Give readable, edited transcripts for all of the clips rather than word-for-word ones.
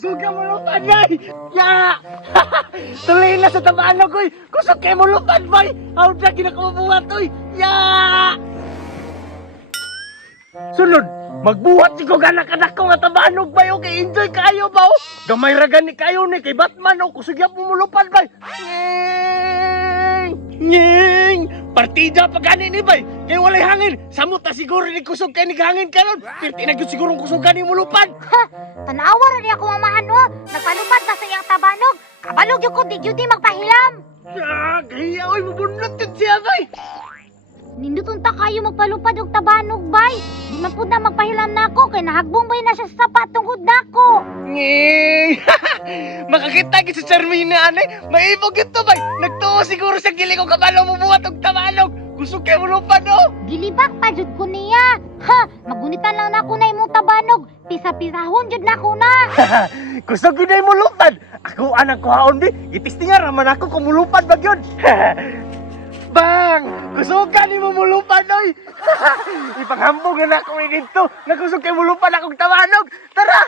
Kusog ka mo lupad, bay! Ya! Tuloy na sa tabanog, oy! Kusog kayo mo lupad, bay! How na kinakabubuhat, oy! Ya! Sunod, magbuhat si Kogana-kanak ko nga tabanog, bay! Okay, enjoy kayo, ba? Gamay ragan ni kayo ni kay Batman, o kusog yan mo lupad, bay! Nying! Nying! Partida pa gani ni, bay! Kaya walay hangin! Samot na siguro ni kusog kayo ni hangin karon! Pirti na yun siguro kusog gani mo lupad! Ha! Tanawa rin niya akong amahan mo. Nagpalupad na sa iyang tabanog. Kabalog yung ko di duty magpahilam. Ah, kaya oy, mabunot yun siya, bay! Nindutong ta kayo magpalupad og tabanog, bay. Di man pud na magpahilam nako kay nahagbong bay na siya sa sapat tungod nako. Nging! Makakita gid sa Charmina, ane! Maibog ito, bay! Nagtuo siguro sa gili ko kabalo mo buhat og tabanog! Kusog kayo mo lupad, oh! Gilibak pa jud ko niya. Ha, magunitan lang nako na imong tabanog. Pisa-pisahon jud nako na. Kusog yun ay mo lupad! Ako anak ko haon, di! Itis nga raman ako kung mulupad ba yun! Bang! Kusog ka ni mo mulupad, oy! Ipanghambog na ako dito! Nagkusog kayo mulupad akong tawanog! Tara!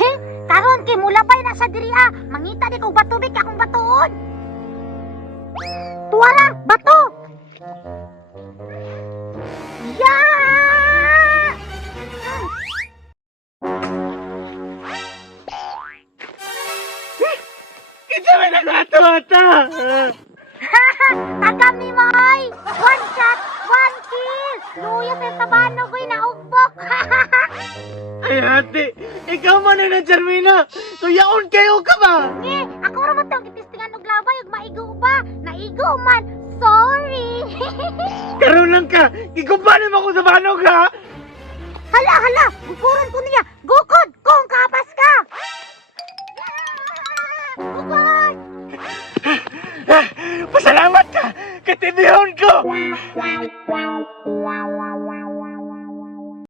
Che, karon kay mulabay na sa diri ah. Mangita di kog batubig akong batuon. Tuwala, bato. Ya! Kita may nagmata-mata! Tagam ni Moy! One shot, one kill! Luya sa tabanog ko'y naugbok! Ay, ate! Ikaw man na Charmina! Tuyaon kayo ka ba? Nge, ako raman tawag itistingan og labay ug maigo ba? Naigo man! Sorry! Karoon lang ka! Ikumpanin mo ko sa banog, ha? Hala, hala! Gukuron ko niya! Gukod! Kung kapas ka! Gukod! Pasalamat ka! Katibihon ko!